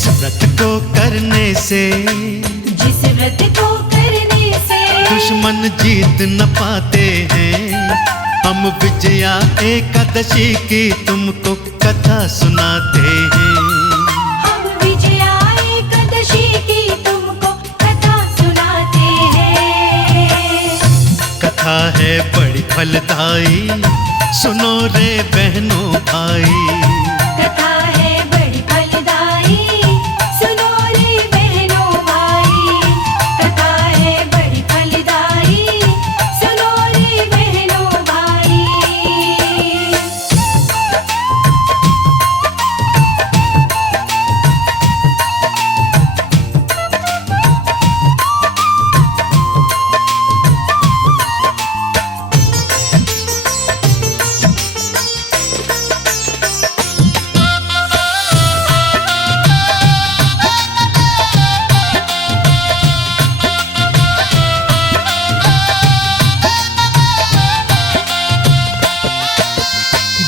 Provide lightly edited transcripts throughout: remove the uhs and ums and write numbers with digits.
जिस व्रत को करने से दुश्मन जीत न पाते हैं, हम विजया एकादशी की तुमको कथा सुनाते हैं। हम विजया एकादशी की तुमको कथा सुनाते हैं। कथा है बड़ी फलदायी, सुनो रे बहनों भाई। कथा है बड़ी फलदायी, सुनो रे बहनों भाई। कथा है बड़ी फलदायी, सुनो रे बहनों भाई।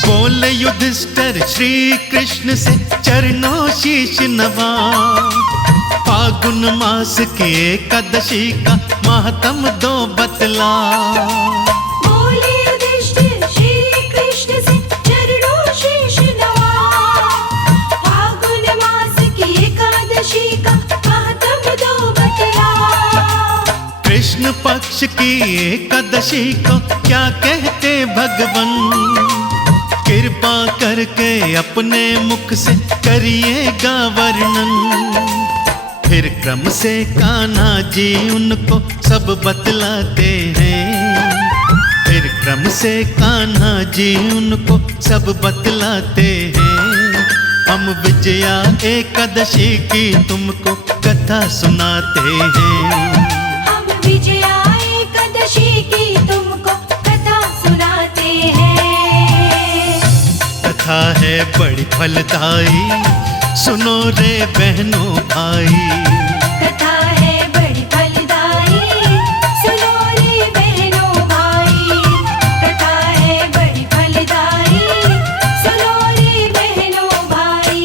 बोले युधिष्ठिर श्री कृष्ण से चरणों शीश नवा, फागुन मास की एकादशी का महात्म दो बतला। बोले युधिष्ठिर श्री कृष्ण से चरणों शीश नवा, फागुन मास की एकादशी का महात्म दो बतला। कृष्ण पक्ष की एकादशी को क्या कहते भगवन, कृपा करके अपने मुख से करिएगा वर्णन। फिर क्रम से कान्हा जी उनको सब बतलाते हैं, फिर क्रम से कान्हा जी उनको सब बतलाते हैं। हम विजया एकादशी की तुमको कथा सुनाते हैं। हम विजया एकादशी की तुमको कथा सुनाते हैं। कथा है बड़ी फलदायी, सुनो रे बहनों भाई। कथा है बड़ी फलदायी, सुनो रे बहनों भाई। कथा है बड़ी फलदायी, सुनो रे बहनों भाई।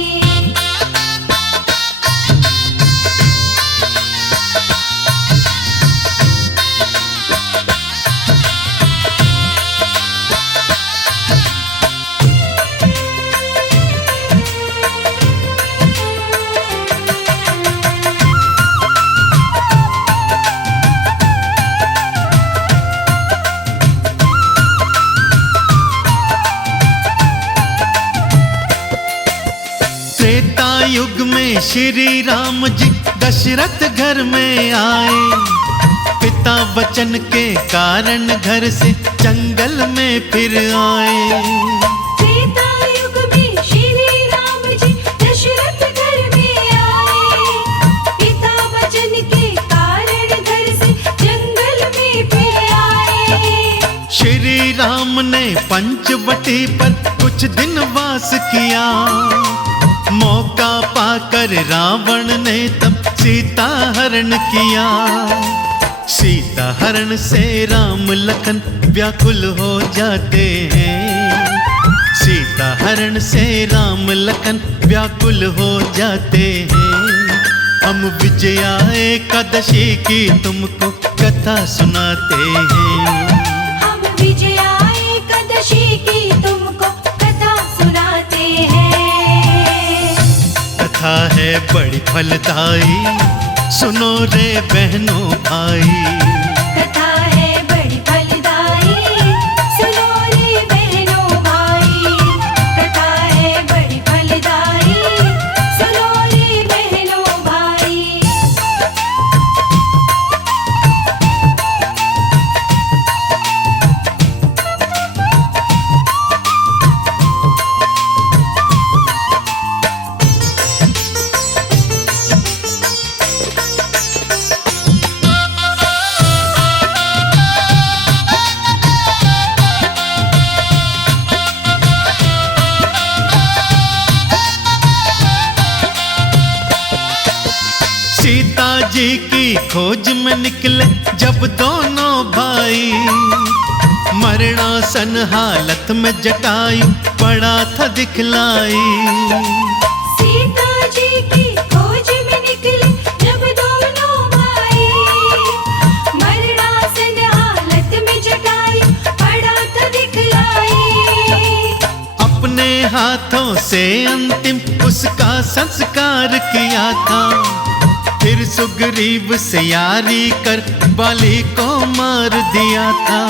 त्रेता युग में श्री राम जी दशरथ घर में आए, पिता वचन के कारण घर से जंगल में फिर आए। त्रेता युग में श्री राम जी दशरथ घर में आए, पिता वचन के कारण घर से जंगल में फिर आए। श्री राम ने पंचवटी पर कुछ दिन वास किया, मौका पाकर रावण ने तब सीता हरण किया। सीता हरण से राम लखन व्याकुल हो जाते हैं, सीता हरण से राम लखन व्याकुल हो जाते हैं। हम विजया एकादशी की तुमको कथा सुनाते हैं। हम विजया एकादशी की तुमको कथा सुनाते हैं। कथा है बड़ी फलदायी, सुनो रे बहनों भाई। कथा है बड़ी फलदायी, सुनो रे बहनों भाई। कथा है बड़ी फलदायी, सुनो रे बहनों भाई। सीता जी की खोज में निकले जब दोनों भाई, मरणासन हालत में जटायु पड़ा था दिखलाई। सीता जी की से अंतिम उसका संस्कार किया था। फिर सुग्रीव से यारी कर बाली को मार दिया था।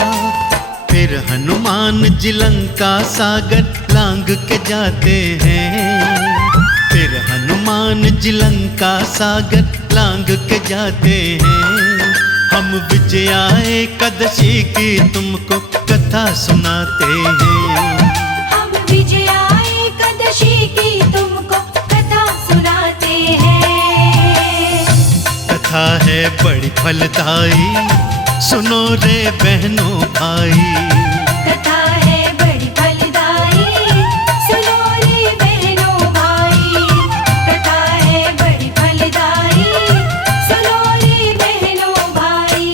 फिर हनुमान जी लंका सागर लांग के जाते हैं। फिर हनुमान जी लंका सागर लांग के जाते हैं। हम विजया एकादशी की तुमको कथा सुनाते हैं। हम विजया एकादशी की तुमको कथा सुनाते हैं। कथा है बड़ी फलदायी, सुनो रे बहनों भाई। कथा है बड़ी फलदायी, सुनो रे बहनों भाई। कथा है बड़ी फलदायी, सुनो रे बहनों भाई।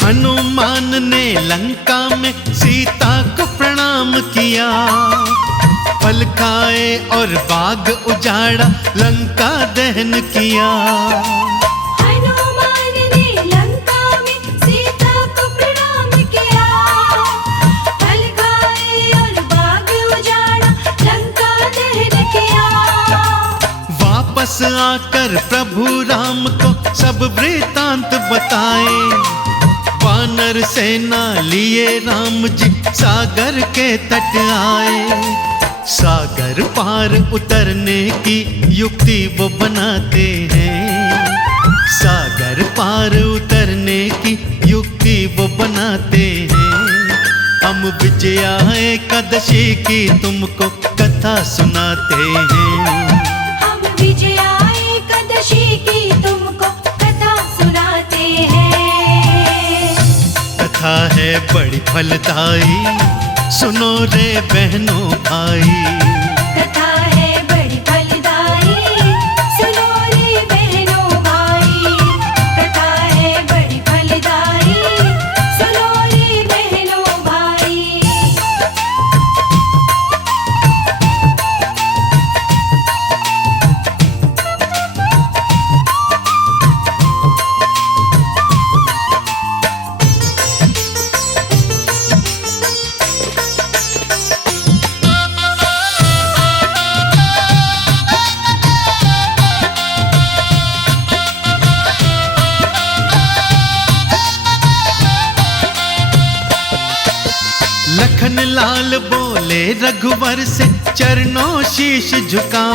हनुमान ने लंका में सीता को प्रणाम किया। फल खाए और बाग उजाड़ा, लंका दहन किया। हनुमान ने लंका में सीता को प्रणाम किया। फल खाए और बाग उजाड़ा, लंका दहन किया। वापस आकर प्रभु राम को सब वृतांत बताए। वानर सेना लिए राम जी सागर के तट आए। सागर पार उतरने की युक्ति वो बनाते हैं। सागर पार उतरने की युक्ति वो बनाते हैं। हम विजया एकादशी की तुमको कथा सुनाते हैं। हम विजया एकादशी की तुमको कथा सुनाते हैं। कथा है बड़ी फलदायी, सुनो रे बहनों भाई। कथा है बड़ी फलदायी, सुनो रे बहनों भाई। कथा है बड़ी फलदायी, सुनो रे बहनों भाई। लखन लाल बोले रघुवर से चरणों शीश झुका।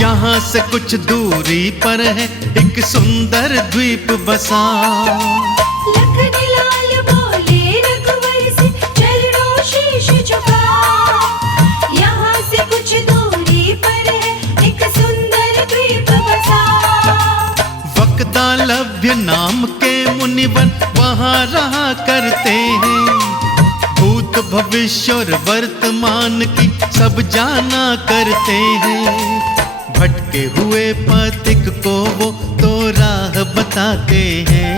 यहाँ से कुछ दूरी पर है एक सुंदर द्वीप बसा। लखन लाल बोले रघुवर से चरणों शीश झुका। यहाँ से कुछ दूरी पर है एक सुंदर द्वीप बसा। वक्तालभ्य नाम के मुनिवर वहाँ रहा करते हैं। भूत भविष्य और वर्तमान की सब जाना करते हैं। भटके हुए पथिक को वो तो राह बताते हैं।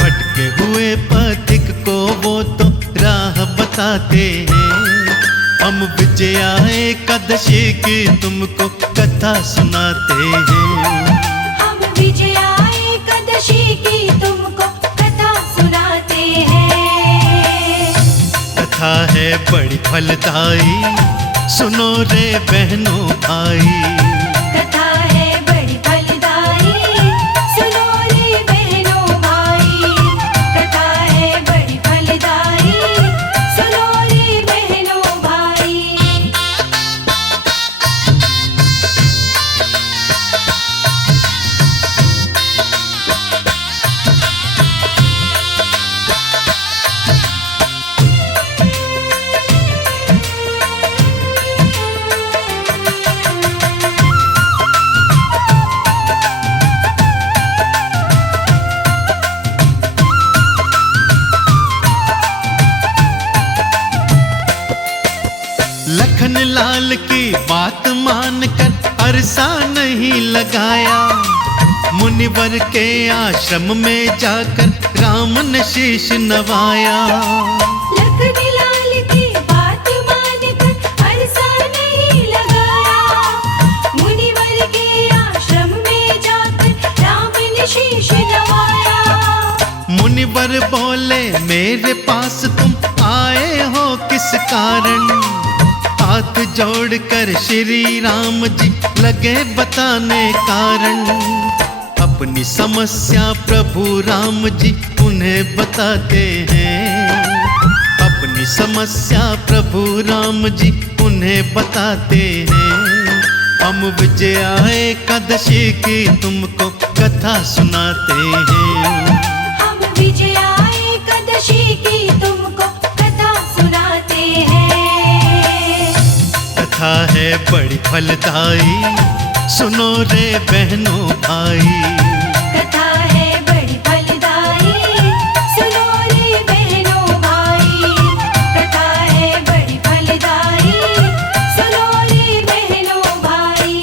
भटके हुए पथिक को वो तो राह बताते हैं। हम विजया एकादशी की तुमको कथा सुनाते हैं। हम विजया एकादशी की तुमको कथा सुनाते हैं। कथा है बड़ी फलदायी, सुनो रे बहनों भाई। कथा है बड़ी फलदायी, सुनो रे बहनों भाई। कथा है बड़ी फलदायी, सुनो रे बहनों भाई। नहीं लगाया। मुनिवर के आश्रम में जाकर राम ने शीश नवाया। लखनलाल की बात मानकर अरसा नहीं लगाया। मुनिवर के आश्रम में जाकर राम ने शीश नवाया। मुनिवर बोले मेरे पास तुम आए हो किस कारण? हाथ जोड़कर श्री राम जी लगे बताने कारण। अपनी समस्या प्रभु राम जी उन्हें बताते हैं। अपनी समस्या प्रभु राम जी उन्हें बताते हैं। हम विजया एकादशी की तुमको कथा सुनाते हैं। हम विजया एकादशी की तुमको कथा सुनाते हैं। कथा है बड़ी फलदायी, सुनो रे बहनों भाई। कथा है बड़ी फलदायी, सुनो रे बहनों भाई। कथा है बड़ी फलदायी, सुनो रे बहनों भाई।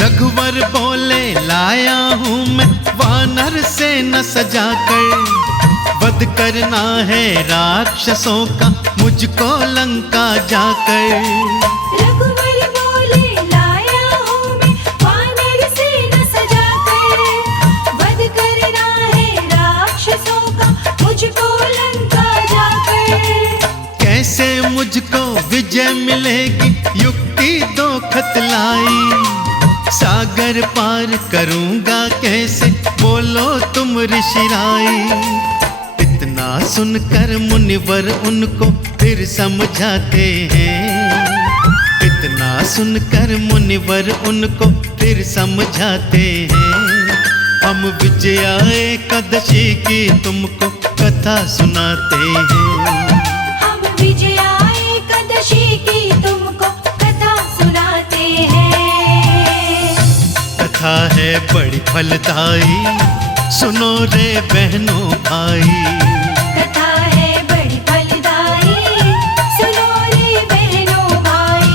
रघुवर बोले लाया हूँ मैं वानर सेना सजाकर। वध करना है राक्षसों का मुझको लंका जाकर। रघुवर बोले लाया हूँ मैं वानर सेना सजाकर। वध करना है राक्षसों का मुझको लंका जाकर। कैसे मुझको विजय मिलेगी युक्ति दो खतलाई। सागर पार करूंगा कैसे बोलो तुम ऋषिराई। इतना सुनकर मुनिवर उनको फिर समझाते हैं। इतना सुनकर मुनिवर उनको फिर समझाते हैं। हम विजया एकादशी की तुमको कथा सुनाते हैं। हम विजया एकादशी की तुमको कथा सुनाते हैं। कथा है बड़ी फलदायी, सुनो रे बहनों भाई। कथा है बड़ी फलदायी, सुनो रे बहनों भाई।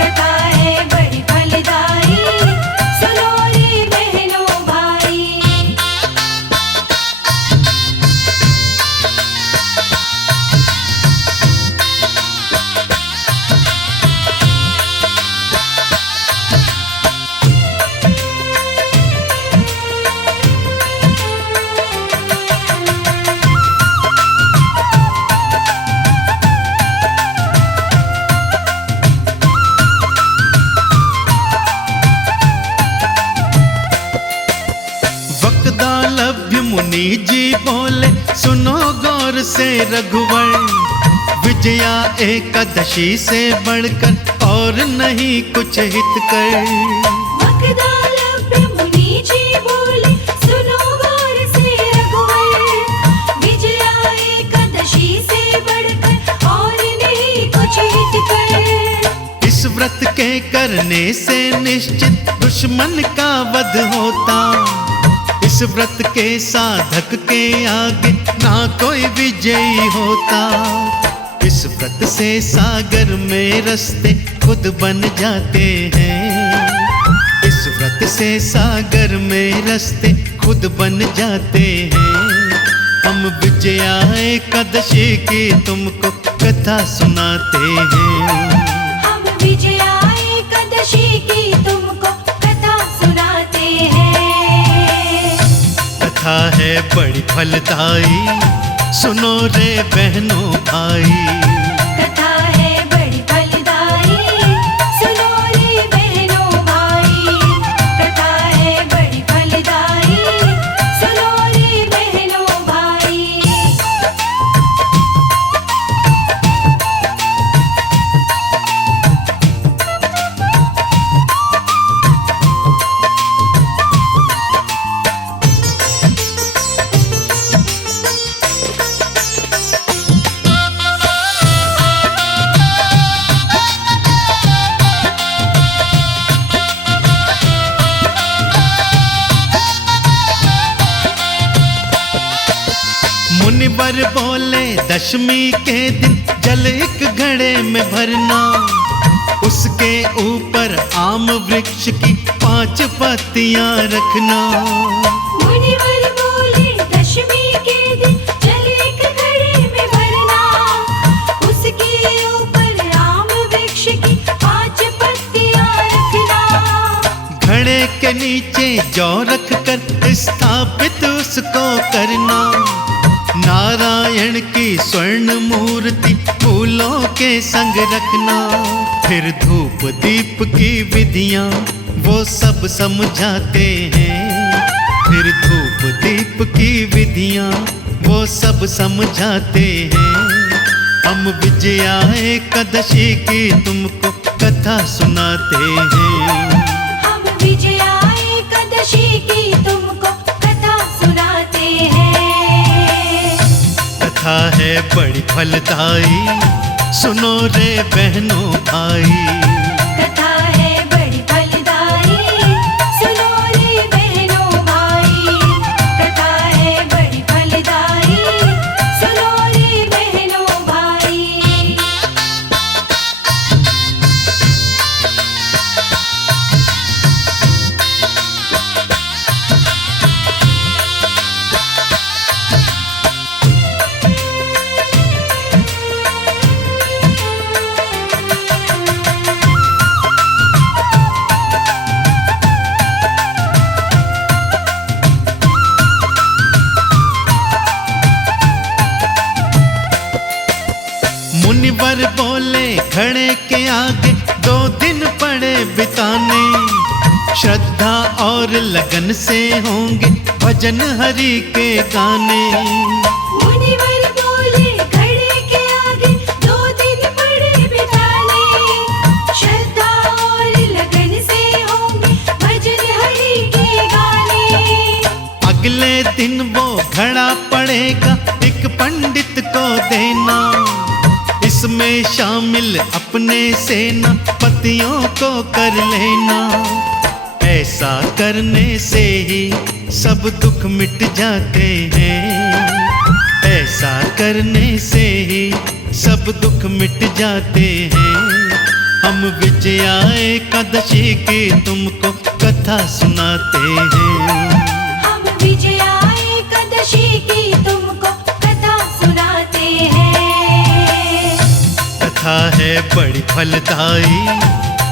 कथा है बड़ी फलदायी, सुनो रे बहनों भाई। वक्दालभ्य मुनि जी बोले सुनो गौर से रघुवर। विजया एकादशी से बढ़कर और नहीं कुछ हितकर। वक्दालभ्य मुनि जी बोले सुनो गौर से रघुवर। विजया एकादशी से बढ़कर और नहीं कुछ हितकर। इस व्रत के करने से निश्चित दुश्मन का वध होता। इस व्रत के साधक के आगे ना कोई विजयी होता। इस व्रत से सागर में रास्ते खुद बन जाते हैं। इस व्रत से सागर में रास्ते खुद बन जाते हैं। हम विजया एकादशी की तुमको कथा सुनाते हैं। हम विजया एकादशी की तुमको कथा सुनाते हैं। कथा है बड़ी फलदायी, सुनो रे बहनों भाई। कथा है बड़ी फलदायी, सुनो रे बहनों भाई। कथा है बड़ी फलदायी, सुनो रे बहनों भाई। मुनिवर बोले दशमी के दिन जल एक घड़े में भरना, उसके ऊपर आम वृक्ष की 5 पत्तियां रखना। मुनिवर बोले दशमी के दिन जल एक घड़े में भरना, उसके ऊपर आम वृक्ष की 5 पत्तियां रखना। घड़े के नीचे जौ रख कर स्थापित उसको करना, नारायण की स्वर्ण मूर्ति फूलों के संग रखना। फिर धूप दीप की विधियां वो सब समझाते हैं, फिर धूप दीप की विधियां वो सब समझाते हैं। हम विजया एकादशी की तुमको कथा सुनाते हैं, हम विजया एकादशी की तुमको कथा सुनाते हैं। कथा है बड़ी फलदायी, सुनो रे बहनों भाई। कथा है बड़ी फलदायी, सुनो रे बहनों भाई। कथा है बड़ी फलदायी, सुनो रे बहनों भाई। मुनिवर बोले घड़े के आगे 2 दिन पड़े बिताने, श्रद्धा और लगन से होंगे भजन हरि के गाने। मुनिवर बोले घड़े के आगे 2 दिन पड़े बिताने, श्रद्धा और लगन से होंगे भजन हरि के गाने। अगले दिन वो घड़ा पड़ेगा एक पंडित को देना, इसमें शामिल अपने सेनापतियों को कर लेना। ऐसा करने से ही सब दुख मिट जाते हैं, ऐसा करने से ही सब दुख मिट जाते हैं। हम विजया एकादशी की तुमको कथा सुनाते हैं, हम विजया एकादशी की तुमको कथा सुनाते हैं। कथा है बड़ी फलदायी,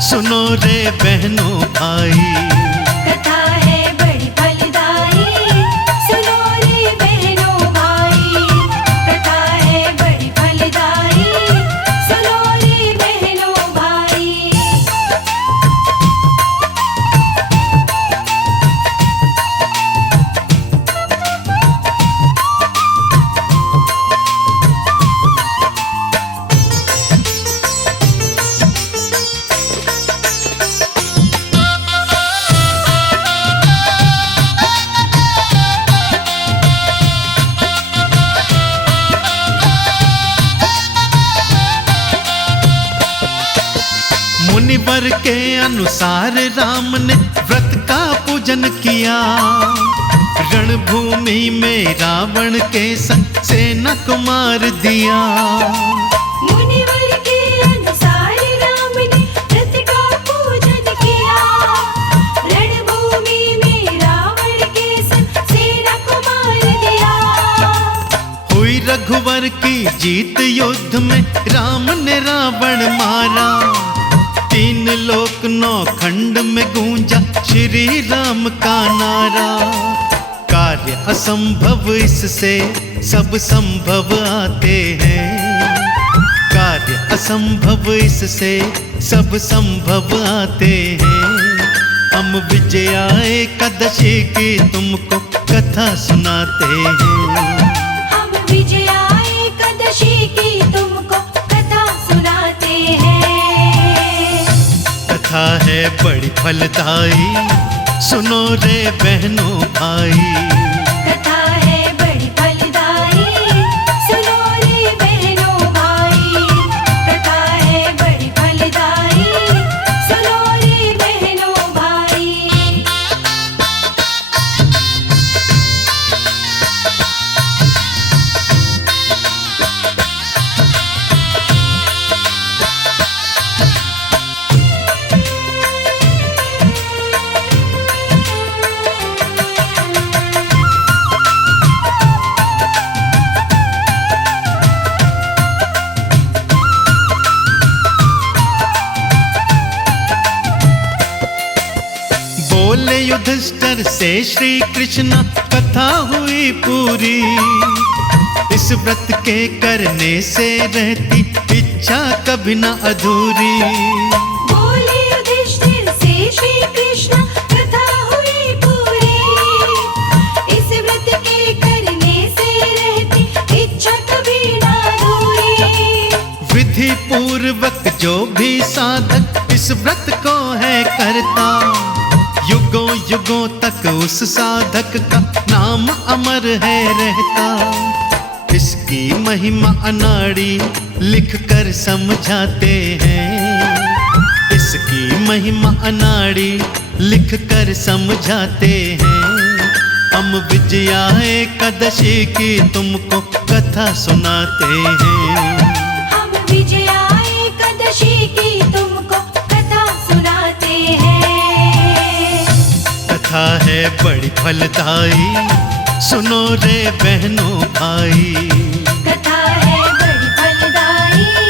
सुनो रे बहनों भाई। कथा है बड़ी फलदायी, सुनो रे बहनों भाई। कथा है बड़ी फलदायी, सुनो रे बहनों भाई। मुनिवर के अनुसार राम ने व्रत का पूजन किया, रणभूमि में रावण के संग सेना को मार दिया। मुनिवर के अनुसार राम ने व्रत का पूजन किया, रणभूमि में रावण के संग सेना को मार दिया। हुई रघुवर की जीत युद्ध में राम ने रावण मारा, 3 लोक 9 खंड में गूंजा श्री राम का नारा। कार्य असंभव इससे सब संभव आते हैं, कार्य असंभव इससे सब संभव आते हैं। हम विजया एकादशी की तुमको कथा सुनाते हैं, हम विजया एकादशी की तुमको कथा सुनाते हैं। कथा है बड़ी फलदायी, सुनो रे बहनों भाई। कथा है बड़ी फलदायी, सुनो रे बहनों भाई। कथा है बड़ी फलदायी, सुनो रे बहनों भाई। युधिष्ठिर से श्री कृष्ण कथा हुई पूरी। इस व्रत के करने से रहती इच्छा कभी न अधूरी। बोले युधिष्ठिर से श्री कृष्ण कथा हुई पूरी। इस व्रत के करने से रहती इच्छा कभी ना अधूरी। विधि पूर्वक जो भी साधक इस व्रत को है करता, युगों युगों तक उस साधक का नाम अमर है रहता। इसकी महिमा अनाड़ी लिख कर समझाते हैं। इसकी महिमा अनाड़ी लिख कर समझाते हैं। हम विजया एकादशी की तुमको कथा सुनाते हैं। हम विजया एकादशी की तुमको कथा सुनाते हैं। कथा है बड़ी फलदायी, सुनो रे बहनों भाई। कथा है बड़ी फलदायी,